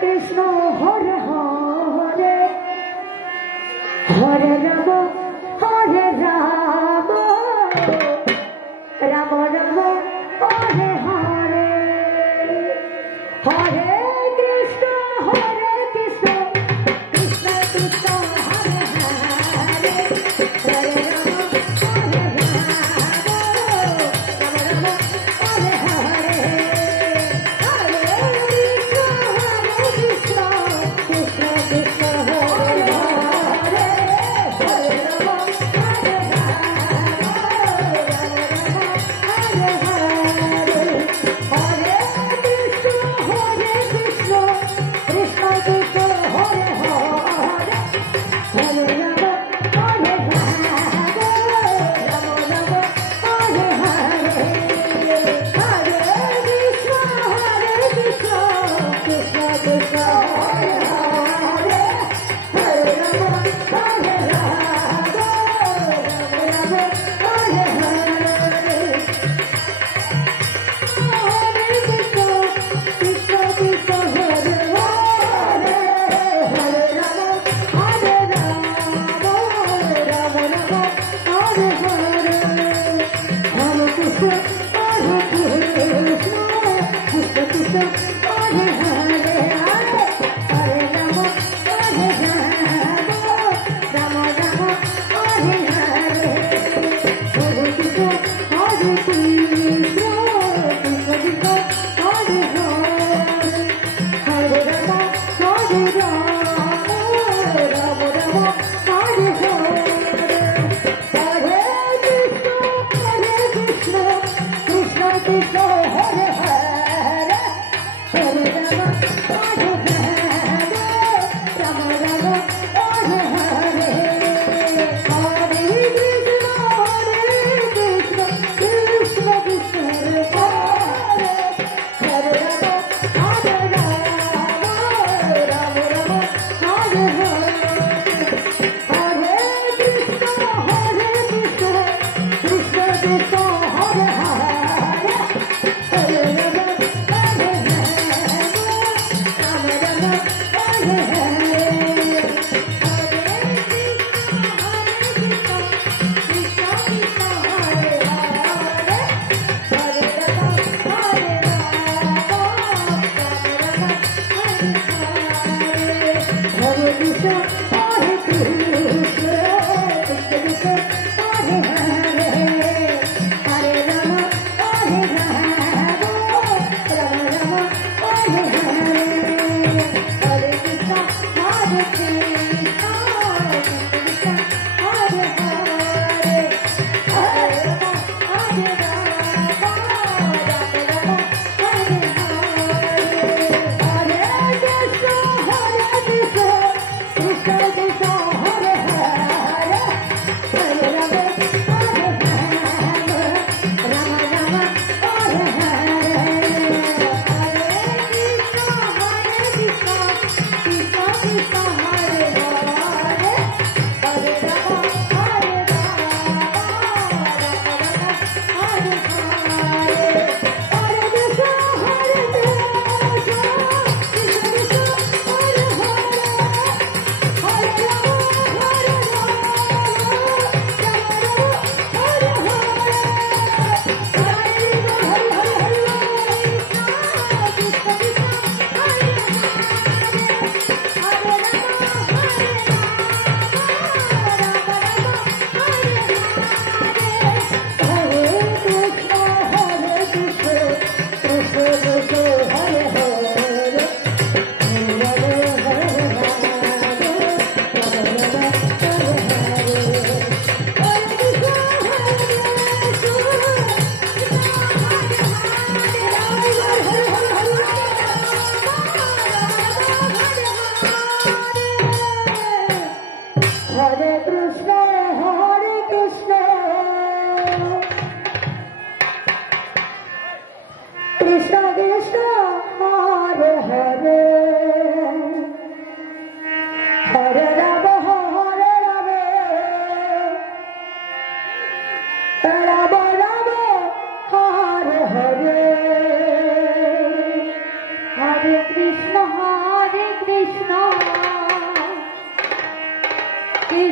Krishna Hare Hare Hare Ram Ram Ram Hare Hare Hare Krishna Krishna Krishna Krishna Hare Hare Hare Ram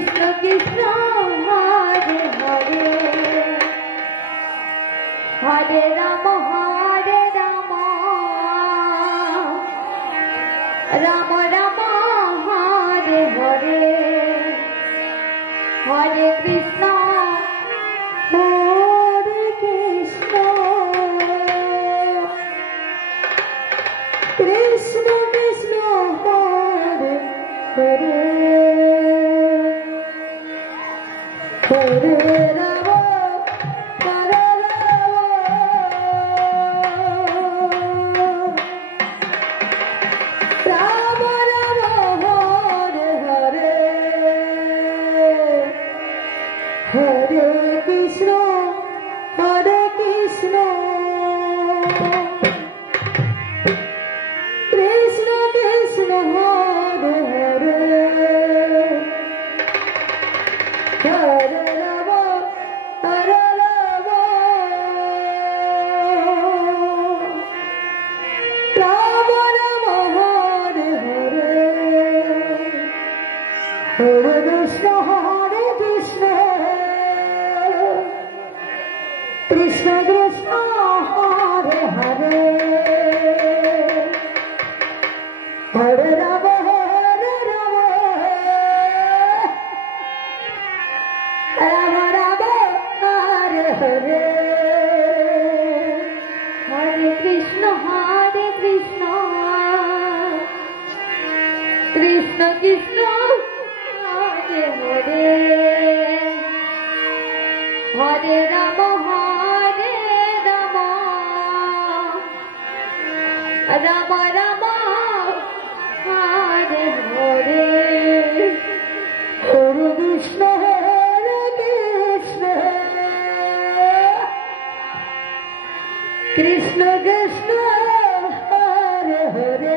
Krishna Hare Hare Hare Ram Ram Ram Hare Hare Hare Krishna Krishna Krishna Hare Hare Hare Ram Hare Ram Ram Hare Hare Hare Krishna Krishna Krishna Hare Hare Hare Ram Ram Ram Hare Hare Hare Krishna Krishna Krishna Hare Hare Hare Ram Ram Ram Hare Hare Hare Krishna Krishna Krishna Hare Hare Hare Ram Ram Ram Hare Hare Hare Krishna Krishna Krishna Hare Hare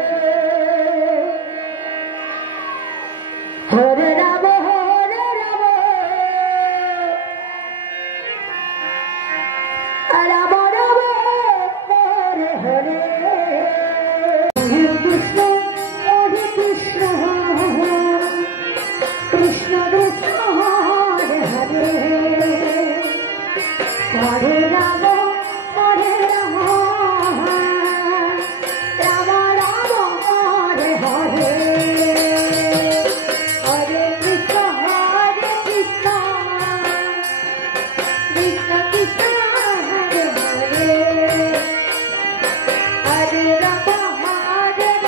Hare Ram Ram Ram Hare Hare Krishna Krishna Krishna Hare Hare Hare Ram Ram Ram Hare Hare Hare Krishna Krishna Krishna Hare Hare Hare Ram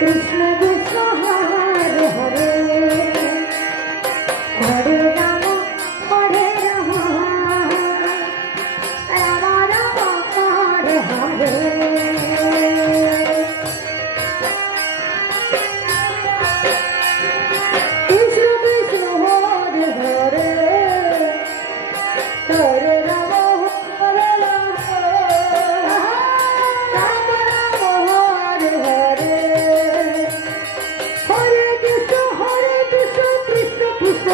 Krishna Krishna Hare Hare Hare Ram Ram Ram Hare Hare Krishna Krishna Hare Hare Hare Ram Hare Ram Ram Ram Hare Hare Hare Krishna Krishna Krishna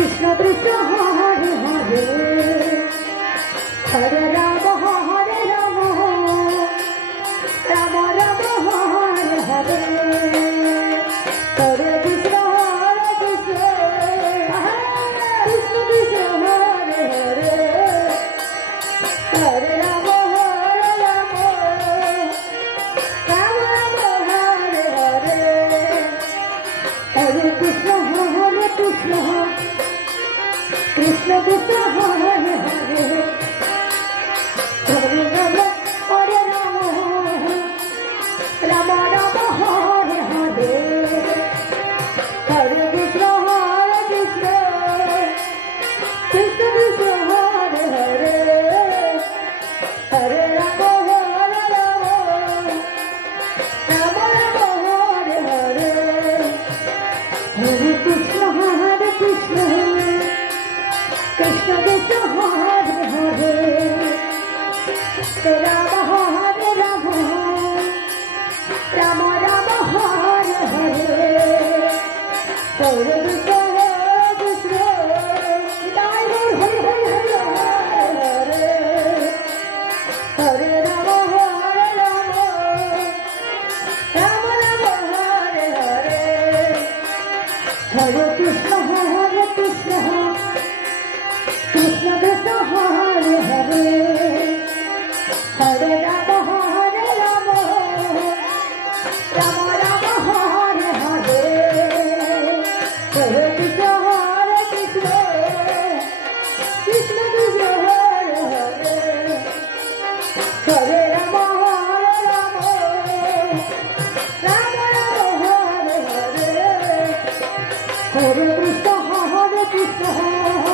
Krishna Krishna Hare Hare Hare Ram Ram Ram Hare Hare Hare Krishna Krishna Krishna Hare Hare Hare Ram Ram Ram Hare Hare Hare Krishna Krishna Krishna Krishna Hare Hare Hare Ram Ram Ram Hare Hare Hare Krishna Krishna Krishna Krishna Hare Hare Hare Ram Ram Ram Hare Hare Hare Krishna Krishna Krishna Krishna Hare Hare Ram Hare Ram Ram Ram Hare Hare Hare Krishna Krishna Hare Hare Hare Hare Hare Ram Ram Ram Hare Hare Hare Krishna Krishna Krishna Krishna Hare Hare Hare Ram Ram Ram Hare Hare Hare Krishna Krishna Krishna Krishna Hare Hare Hare Ram Ram Ram Hare Hare Hare Krishna Krishna